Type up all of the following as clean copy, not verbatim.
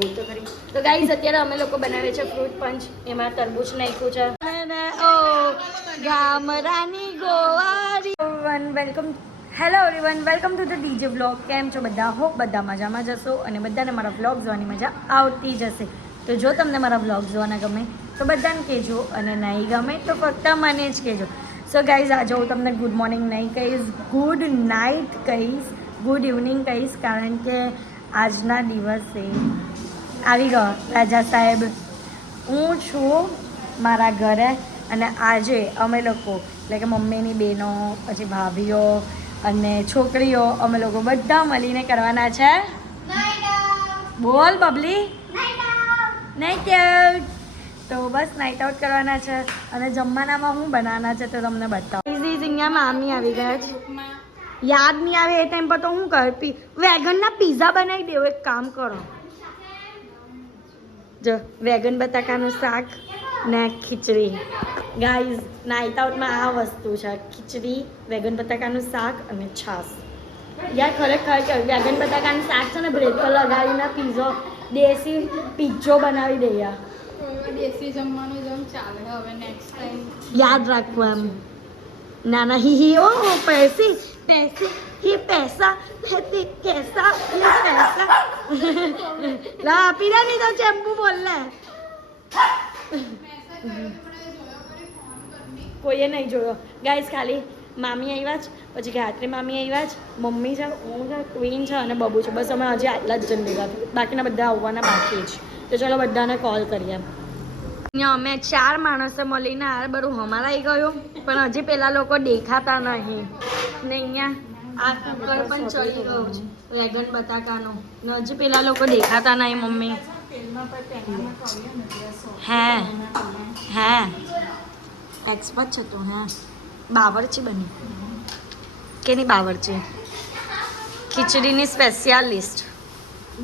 તો ગાઈઝ અત્યારે અમે લોકો બનાવે છે ફ્રૂટ પંચ. એમાં તરબૂચ નાખ્યું છે. ઓ ગામરાની ગોવારી. Welcome, hello everyone, welcome to the DJ vlog. કેમ છો બધા? હોપ બધા મજામાં જશો અને બધાને મારા વ્લોગ જોવાની મજા આવતી જશે. તો જો તમને મારા વ્લોગ જોવાના ગમે તો બધાને કહેજો, અને નહીં ગમે તો ફક્ત મને જ કહેજો. સો ગાઈઝ આજે હું તમને ગુડ મોર્નિંગ નહીં કહીશ, ગુડ નાઇટ કહીશ, ગુડ ઇવનિંગ કહીશ, કારણ કે આજના દિવસે આવી ગયો રાજા સાહેબ. હું છું મારા ઘરે અને આજે અમે લોકો એટલે કે મમ્મીની બહેનો, પછી ભાભીઓ અને છોકરીઓ, અમે લોકો બધા મળીને કરવાના છે. બોલ બબલી, નાઇટ આઉટ. તો બસ નાઇટ આઉટ કરવાના છે અને જમવાનામાં હું બનાવવાના છે તો તમને બતાવું. અહીંયા મામી આવી ગયા છે. યાદ નહીં આવે એ ટાઈમ પર તો હું કર વેગનના પીઝા બનાવી દેવું. એક કામ કરો, જો વેગન બટાકાનું શાક ને ખીચડી. ગાઈઝ નાઇટ આઉટમાં આ વસ્તુ છે, ખીચડી, વેગન બટાકાનું શાક અને છાશ. યાર ખરેખર વેગન બટાકાનું શાક છે ને બ્રેડ પર લગાવીને પીઝો, દેશી પિઝ્ઝો બનાવી દઈએ. દેશી જમવાનું જેમ ચાલે હવે નેક્સ્ટ ટાઈમ યાદ રાખવું એમ. ના ના હી ઓ પૈસી પૈસી ये पैसा है ते कैसा ये पैसा ला पीरा नहीं तो चैम्पू बोल रहा કોઈએ નહીં જોયો ગાઈસ. ખાલી મામી આવ્યા જ, પછી ગાયત્રી મામી આવ્યા જ, મમ્મી છે, હું છે, ક્વીન છે અને બબુ છે. બસ અમે હજી આટલા જ જણ ભેગા થયા, બાકીના બધા આવવાના બાકી જ. તો ચલો બધાને કોલ કરીએ. અહીંયા અમે 4 માણસો મળીને આ બધું હમારાઈ ગયું, પણ હજી પેલા લોકો દેખાતા નહીં ને અહીંયા આ કુકર પણ ચડી ગયું છે વેગન બટાકાનો ને હજી પેલા લોકો દેખાતા નહીં. મમ્મી હે હે એક્સપર્ટ છે તું? હે બાવરચી બની કે નહીં? બાવરચી ખીચડીની સ્પેશિયાલિસ્ટ,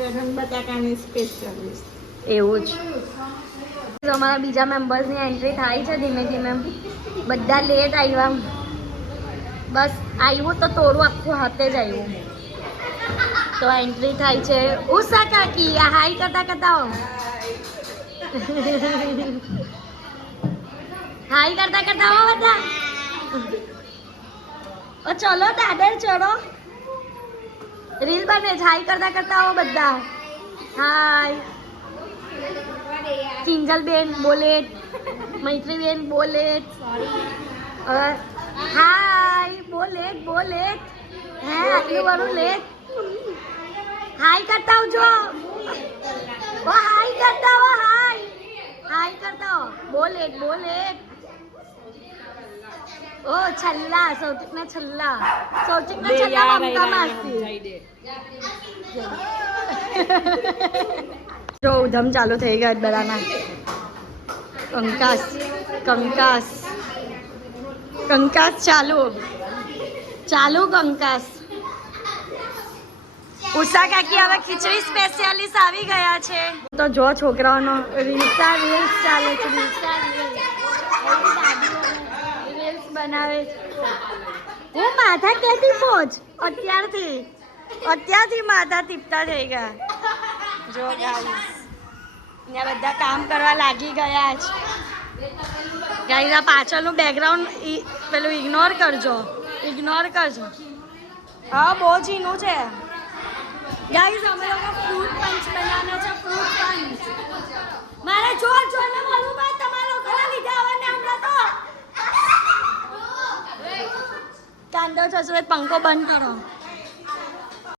બેગન બટાકાની સ્પેશિયાલિસ્ટ. એવું જ. અમારા બીજા મેમ્બર્સની એન્ટ્રી થાય છે ધીમે ધીમે. બધા લેટ આવ્યા. બસ આવ્યું તો તોડું આખું હાથે જ આવ્યું. તો એન્ટ્રી થાય છે. ઉષા કાકી આ હાઈ કરતા કરતા હાઈ કરતા કરતા આવો બધા. ઓ ચલો દાદર ચડો, રીલ બને છે. હાઈ કરતા કરતા આવો બધા. હાય કિંજલ બેન બોલેટ, મૈત્રી બેન બોલેટ, હાય બોલેટ બોલેટ. હે આટલું બધું લેટ. હાય કરતા આવજો. ઓ હાય કરતા હો, હાય હાય કરતા હો. બોલેટ બોલેટ. ઓ છલ્લા, સૌતિકના છલ્લા, સૌતિકના છલ્લા મમતા માસી. જો ઉધમ ચાલુ થઈ ગયા બધાના. કંકાસ કંકાસ કંકાસ ચાલુ ચાલુ કંકાસ. ઉષા કાકી હવે ખીચડી સ્પેશિયાલિસ્ટ આવી ગયા છે. તો જો છોકરાઓનો રીલ્સ ચાલે છે. રીલ્સ બનાવે છે. હું માથા ક્યાંથી પહોંચ અત્યારથી માથા ટીપતા થઈ ગયા. જો ગાઈસ અહીંયા બધા કામ કરવા લાગી ગયા છે. ગાઈસ આ પાછળનું બેકગ્રાઉન્ડ પેલું ઇગ્નોર કરજો. હા બહુ ઝીણું છે. ગાઈસ અમે લોકો ફ્રૂટ પંચ બનાવવાના છે. ફ્રૂટ પંચ મારે જોર જોરને બોલવું પડે તમારા લોકોના લીધે. આવવાને હમણાં તો કાંદો છસો પંખો બંધ કરો.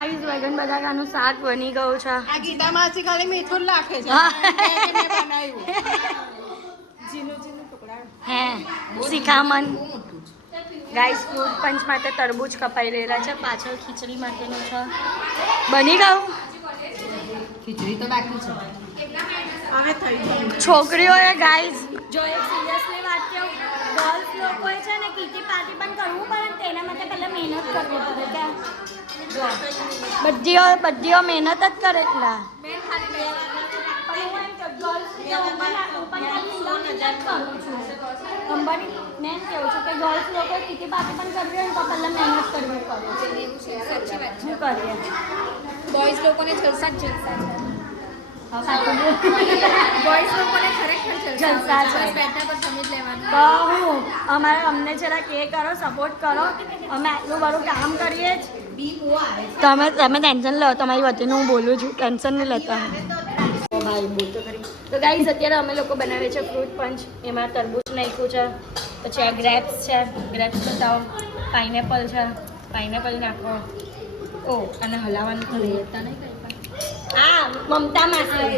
ગાઈસ વેગન બટાકાનું શાક બની ગયું છે. આ ગીતા માસી ખાલી મીઠું લાખે છે. હે શિખામણ. ગાઈસ ફ્રૂટ પંચ માટે તરબૂચ કપાઈ રહેલા છે. પાછળ ખીચડી માટેનું છે. બની ગયું. ખીચડી તો બાકી છે. હવે થઈ ગયું. છોકરીઓએ ગાઈસ જો એક સિરિયસલી વાત કહું, ગર્લ્સ લોકોએ છે ને કીટી પાર્ટી પણ કરવું પડે ને તેના માટે પહેલાં મહેનત કરવી પડે. ત્યાં બધીઓ મહેનત જ કરે. એટલા અંબાની મેં કહું છું કે ગર્લ્સ લોકો કીટી પાર્ટી પણ કરવી હોય ને તો પહેલાં મહેનત કરવી પડે. શું કરીએ? બોયઝ લોકોને જલસા જ જલસા છે. બોયસ લોકોને ખરેખર જલસા છે. બેઠા પર સમજ લેવાનું. તો હું અમને જરા કે કરો, સપોર્ટ કરો. અમે આટલું બધું કામ કરીએ જ. બી બહુ આવે છે. તમે ટેન્શન લો, તમારી વતીનું હું બોલું છું, ટેન્શન નહીં લેતા. ભાઈ બોલતો ખરી. તો ગાઈઝ અત્યારે અમે લોકો બનાવીએ છીએ ફ્રૂટ પંચ. એમાં તરબૂચ નાખ્યું છે, પછી આ ગ્રેપ્સ છે, ગ્રેપ્સ બતાવો, પાઇનેપલ છે, પાઇનેપલ નાખો. ઓ અને હલાવવાનું તો લેતા નહીં કંઈ પણ. હા મમતા માસી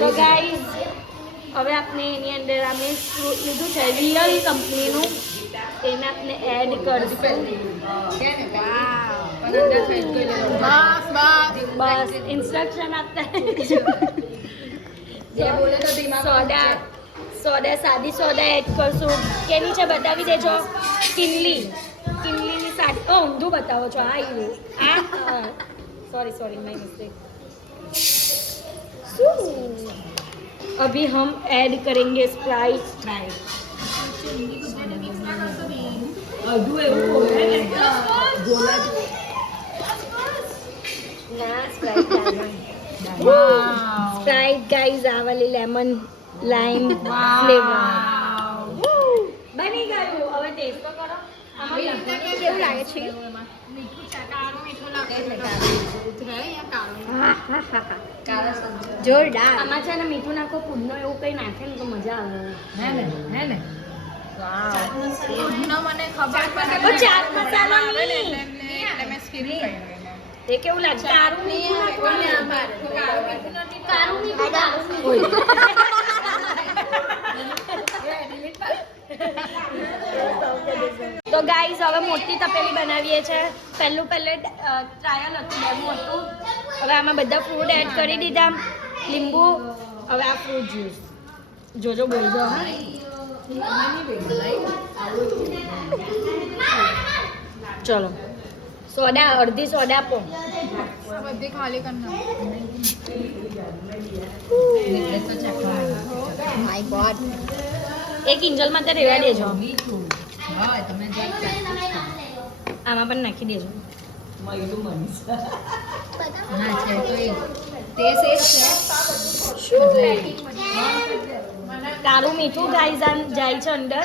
તો ગાઈઝ હવે આપણે એની અંદર અમે ફ્રૂટ લીધું છે રિયલ કંપનીનું, એને આપણે એડ કરશું. બસ ઇન્સ્ટ્રક્શન આપતા સોડા સાદી સોડા એડ કરશું. કેની છે બતાવી દેજો. કિનલીની સાડી. ઊંધું બતાવો છો. આ सॉरी माय मिस्टेक. अभी हम ऐड करेंगे स्प्राइट. स्प्राइट गाइस आ वाली लेमन लाइम फ्लेवर बनी गયું. હવે ટેસ્ટ તો કરો. કેવું લાગે છે? જોરદાર. આમાં છે ને મીઠું નાખો, કુદનો એવું કઈ નાખે ને તો મજા આવે. હે ને ખુદનો મને ખબર ઓ પડે. ચાટ મસાલા નહીં. એટલે મેં સ્કીપ કર્યું. એ કેવું લાગે? કારું મીઠું નાખવાનું. કારું મીઠું. તો ગાઈઝ હવે મોટી તપેલી બનાવીએ છે. પહેલે ટ્રાયલ હતું, ડેમો હતું. હવે આમાં બધા ફ્રૂટ એડ કરી દીધા, લીંબુ. હવે આ ફ્રૂટ જ્યુસ જોજો, બોલજો. હા ચલો સોડા, અડધી સોડા આપો. બધી ખાલી કરના. My God. એક કિંજલમાં તો રેવા દેજો. હા તમે આમાં પણ નાખી દેજો. ના છે તો એ ટેસ્ટ એ છે. કારું મીઠું ગાઈઝ જાય છે અંદર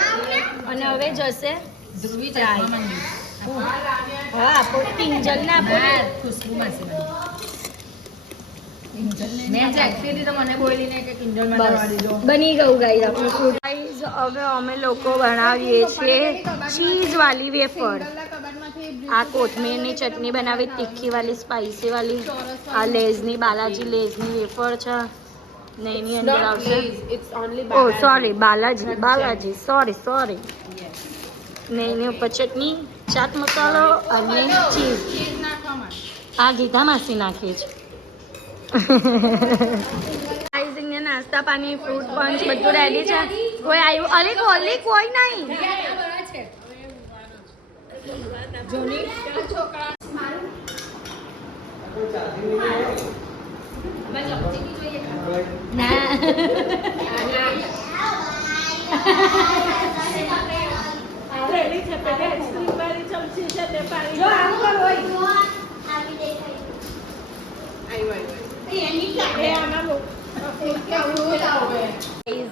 અને હવે જશે ધ્રુવી ચાય. ચાય. હા આપો કિંજલ ના આપો. ખુશ્બુ માસી મેં જે એક્ચ્યુઅલી તો મને બોલીને કે કિંજલમાં દવા દીધો. બની ગયું ગાઈઝ આપણું ફૂડ. ગાઈઝ હવે અમે લોકો બનાવીએ છીએ ચીઝ વાલી વેફર. આ કોથમીરની ચટણી બનાવી, તીખી વાલી, સ્પાઈસી વાલી. આ લેઝની, બાલાજી લેઝની વેફર છે ને એની અંદર આવશે. ઓ સોરી, બાલાજી સોરી. ને એની ઉપર ચટણી, ચાટ મસાલો અને ચીઝ. આ ગીતા માસી નાખીએ છે. નાસ્તા પાણી, ફ્રૂટ પંચ બધું રેડી છે. કોઈ આવ્યું? અરે ખોલી કોઈ નહીં.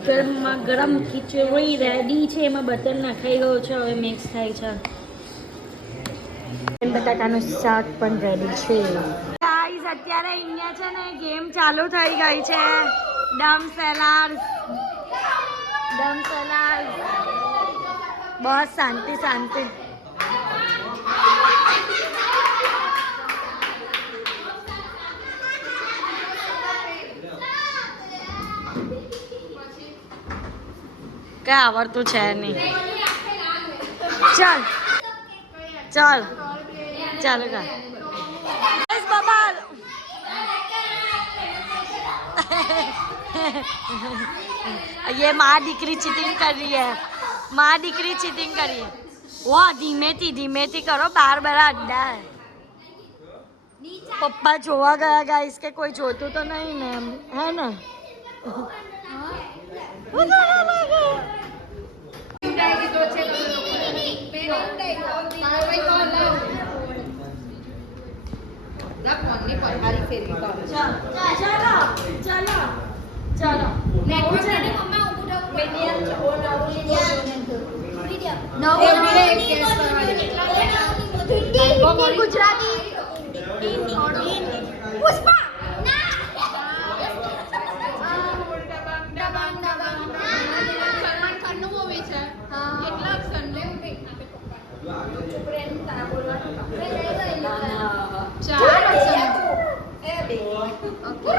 ગરમમાં ગરમ ખીચડી રેડી છે. એમાં બટર નાખાઈ ગયો છે, હવે મિક્સ થાય છે. બટાકાનું શાક પણ રેડી છે. ગાઈસ અત્યારે અહીંયા છે ને ગેમ ચાલુ થઈ ગઈ છે. ડમ સેલાર્સ. બસ શાંતિ. કઈ આવડતું છે નહીં. ચાલ ચાલો કર. બબાલ ये माँ દીકરી चीटिंग कर रही है. माँ દીકરી चीटिंग कर रही है. वो ધીમેથી કરો, બાર અડ્ડા है. પપ્પા જોવા ગયા ગાઈસ કે કોઈ જોતું તો નહીં ને એમ, હે ને? ફોનની પથારી ફેરવી કરો. ચાલો ગુજરાતી પુષ્પા સલમાન ખાનનું મૂવી છે. કેટલા અક્ષરનું? 4 અક્ષરનું. ઓકે.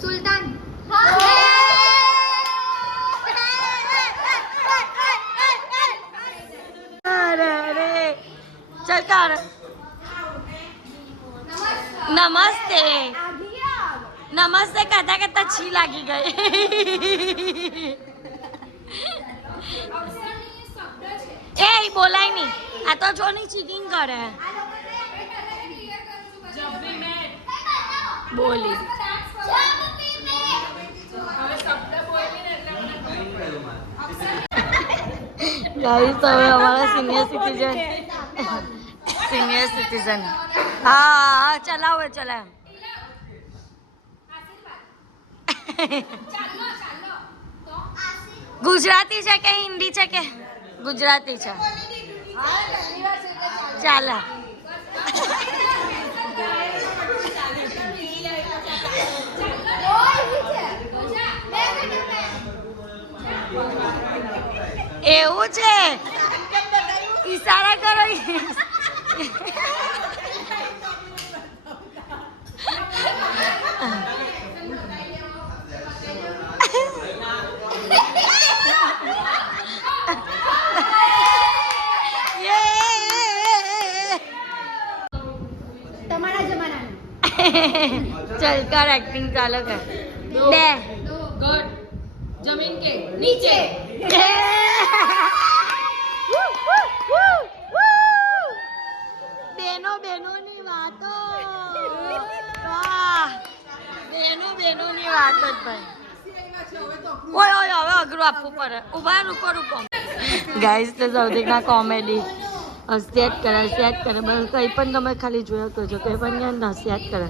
સુલતાન ચલ કર નમસ્તે નમસ્તે કહેતા કહેતા છી લાગી ગઈ એ બોલાય નહીં આ તો જો ની ચીટિંગ કરે બોલી गाइस तो हमारा सीनियर सिटीजन हाँ चलाओ चला गुजराती છે કે હિન્દી છે કે ગુજરાતી છે ચાલે એવું છે ઈશારા કરો તમારા જમાનાનું चल कर एक्टिंग चालू कर दे ગઢ જમીન કે નીચે બેનો બેનોની વાતો વાહ બેનો ની વાતો જ ભાઈ ઓય ઓય હવે અઘરું આપવું પડે ઉભા રૂકો ગાઈસ તો સૌથી કોમેડી હસ્યાત કરે બસ કંઈ પણ તમે ખાલી જોયા કરજો કંઈ પણ હસ્યાત કરે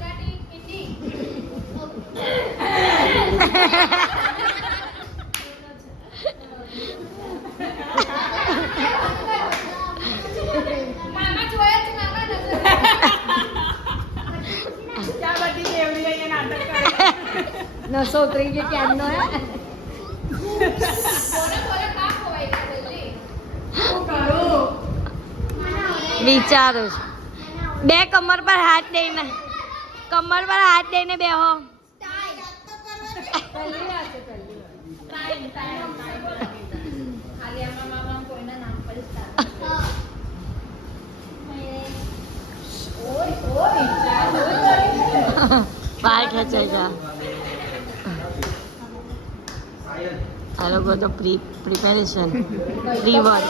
નસો ઉતરી ગયો ક્યારનો હે વિચારો બે કમર પર હાથ દઈને બેહો બાર ખેંચાઈ જા આ લોકો તો પ્રિપેરેશન પ્રી વર્ક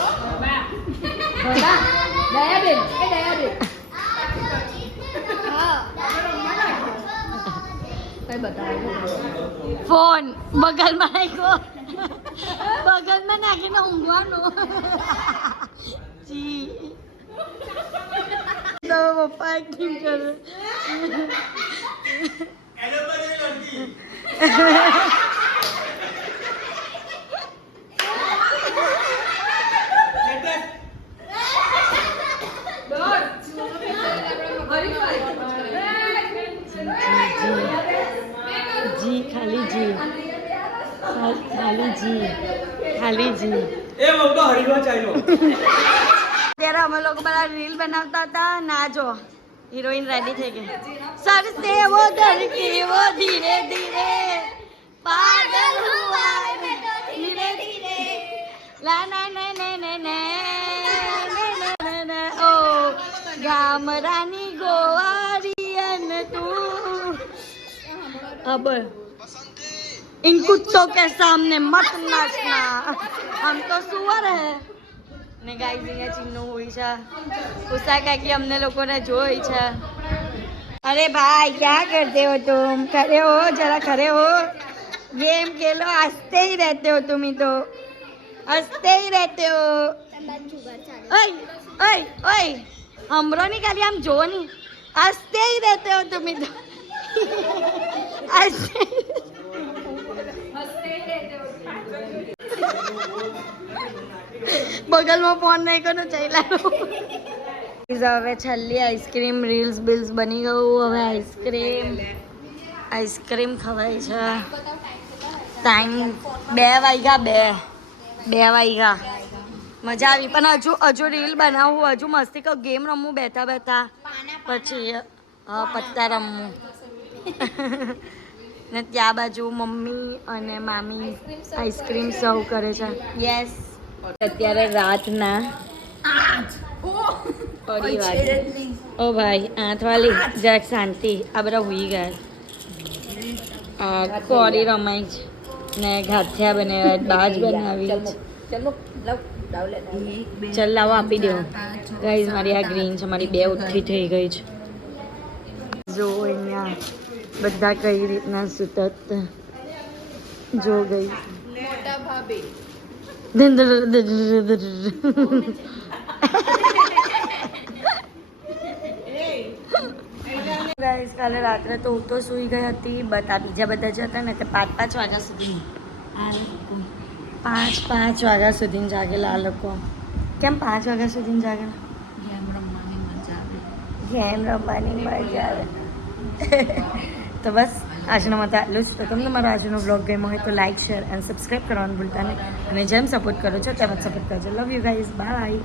ફોન બગલમાં નાખીને ઊંઘવાનું જી તો પપ્પા એક્ટિંગ કરે जी खाली जी એ મમ્મા હરીવા ચાલ્યો ત્યારે અમે લોકો બધા રીલ બનાવતા હતા ના જો હિરોઈન રેડી થઈ ગઈ સર સે વો ધરકે વો ધીરે ધીરે પાગલ હુઆ ધીરે ધીરે લા ના ને ઓ ગામરાની ગોવારી અને अब इन कुत्तों के सामने मत नाचना, हम तो सुअर है ને ગાઈઝ અહીંયા ચીનું હોય છે ઉષા કાકી અમને લોકોને જોઈ છે अरे भाई क्या करते हो तुम खड़े हो जरा खड़े हो गेम खेलो हंसते ही रहते हो तुम ही तो हंसते ही रहते हो ओए ओए ओए हमरो नहीं खाली हम जो नहीं हंसते ही रहते हो तुम ही तो हंसते બગલમાં ફોન નહીં કરનો ચાલ્યા હવે છેલ્લી આઈસ્ક્રીમ રીલ્સ બિલ્સ બની ગયું હવે આઈસ્ક્રીમ ખવાય છે ટાઈમ 2 વાગ્યા 2 વાગ્યા મજા આવી પણ હજુ રીલ બનાવવું હજુ મસ્તી કહું ગેમ રમવું બેઠા પછી પત્તા રમવું ને ત્યાં બાજુ મમ્મી અને મામી આઈસ્ક્રીમ સર્વ કરે છે યસ અત્યારે રાતના 8 વાગે ઓ ભાઈ 8 વાલી જરાક શાંતિ આ બધા હોઈ ગયા કોરી રમાઈ છે ને ગાંઠિયા બનાવ્યા બાજ બનાવી છે ચાલ લાવો આપી દો ગાઈઝ મારી આ ગ્રીન છે મારી 2 ઉઠી થઈ ગઈ છે જો અહીંયા બધા કઈ રીતના સુતત જો ગઈ મોટા ભાભી ગાઈસ કાલે રાત્રે તો હું તો સૂઈ ગઈ હતી બટ આ બીજા બધા જે હતા ને તે 5 વાગ્યા સુધી આ લોકો 5 વાગ્યા સુધી જાગેલા આ લોકો કેમ 5 વાગ્યા સુધી જાગેલા ગેમ રમવાની મજા આવે તો બસ આજનો મત આટલું જ તો તમને મારો આજનો બ્લોગ ગમ્યો હોય તો લાઇક શેર એન્ડ સબસ્ક્રાઈબ કરવાનું ભૂલતા નહીં અને જેમ સપોર્ટ કરો છો તેમ જ સપોર્ટ કરજો લવ યુ ગાઈઝ બાય